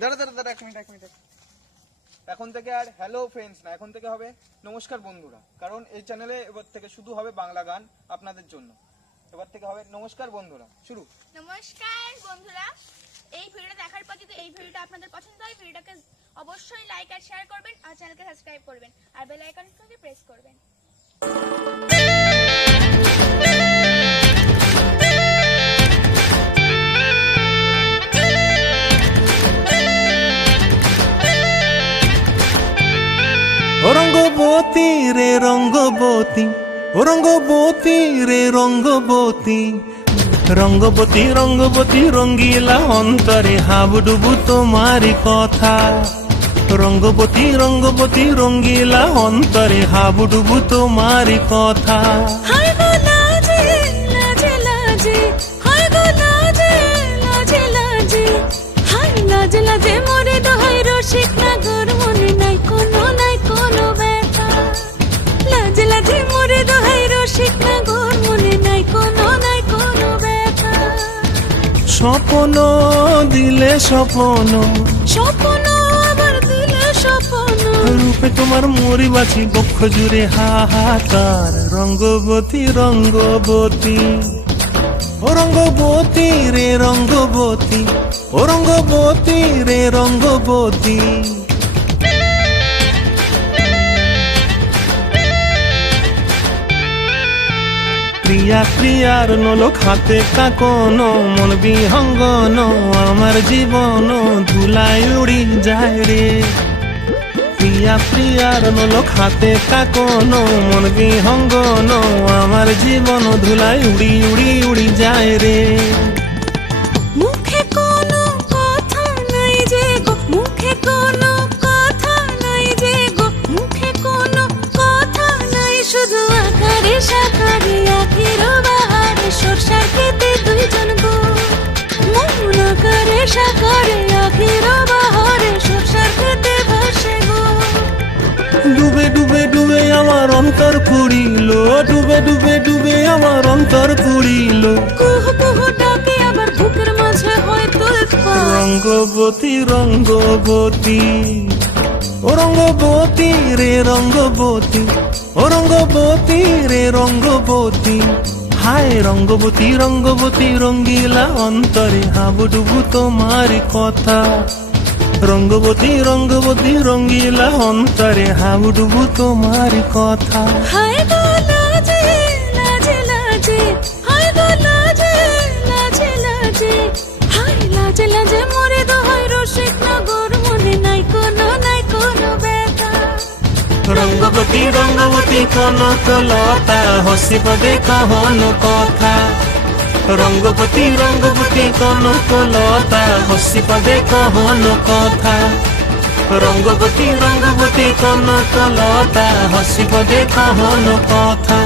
দাঁড়া দাঁড়া দাঁড়া, এক মিনিট। এখন থেকে আর হ্যালো ফ্রেন্ডস না, এখন থেকে হবে নমস্কার বন্ধুরা। কারণ এই চ্যানেলে এবার থেকে শুধু হবে বাংলা গান আপনাদের জন্য। এবার থেকে হবে নমস্কার বন্ধুরা। শুরু। নমস্কার বন্ধুরা, এই ভিডিওটা দেখার পর যদি এই ভিডিওটা আপনাদের পছন্দ হয়, ভিডিওটাকে অবশ্যই লাইক আর শেয়ার করবেন আর চ্যানেলকে সাবস্ক্রাইব করবেন আর বেল আইকনটাকে প্রেস করবেন। রঙ্গবতী রে রঙ্গবতী, ও রঙ্গবতী রে রঙ্গবতী, রঙ্গবতী রঙ্গবতী রঙ্গিলা অন্তরে হাবুডুবু তোমারি কথা। রঙ্গবতী রঙ্গবতী রঙ্গিলা অন্তরে হাবুডুবু তোমারি কথা। হায় গো লাজে লাজে লাজে, হায় গো লাজে লাজে লাজে, হায় লাজে লাজে মোরে দোহাই রসিক নাগর মনে নাই কোনো ব্যথা। লাজে লাজে মোরে দোহাই রসিক নাগর মনে নাই কোনো ব্যথা। স্বপ্ন দিলে স্বপ্ন, স্বপ্ন আবার দিলে স্বপ্ন, রূপে তোমার মরি বাছি বক্ষ জুড়ে হাহাকার। রঙ্গবতী রঙ্গবতী, ও রঙ্গবতী রে রঙ্গবতী, ও রঙ্গবতী রে রঙ্গবতী। প্রিয়া প্রিয়ার নলক হাতে কাকন, মন বিহঙ্গন আমার জীবন ধুলায় উড়ি যায় রে। প্রিয়া প্রিয়ার নলক হাতে কাকন, মন বিহঙ্গন আমার জীবন ধুলায় উড়ি উড়ি উড়ি যায় রে। মুখে কোনো কথা নাই যে গো, মুখে কোনো কথা নাই যে গো, মুখে কোনো কথা নাই, শুধু আকারে সাকারে আখির বাহারে সরষার খেতে দুইজন গো। মন আকারে সাকারে আখির বাহারে সরষার খেতে ভাসে গো। ডুবে ডুবে ডুবে আমার অন্তর পুড়িল, ডুবে ডুবে ডুবে আমার অন্তর পুড়িল। কুহ কুহ ডাকে আবার বুকের মাঝে হয় তুলপা। রঙ্গবতী রঙ্গবতী, ও রঙ্গবতী রে রঙ্গবতী, ও রঙ্গবতী রে রঙ্গবতী। হায় রঙ্গবতী রঙ্গবতী রঙ্গিলা অন্তরে হাবুডুবু তোমার কথা। রঙ্গবতী রঙ্গবতী রঙ্গিলা অন্তরে হাবুডুবু তোমার কথা। হায় গো লাজে লাজে লাজে, হায় গো লাজে লাজে লাজে, হায় লাজে লাজে মোরে দোহাই রসিক নগর মনে নাই কোনো ব্যথা। রঙ্গবতী রঙ্গবতী কনক লতা হসিব দেখহন কথা। রঙ্গবতী রঙ্গবতী কনক লতা হসিব দেখহন কথা। রঙ্গবতী রঙ্গবতী কনক লতা হসিব দেখহন কথা।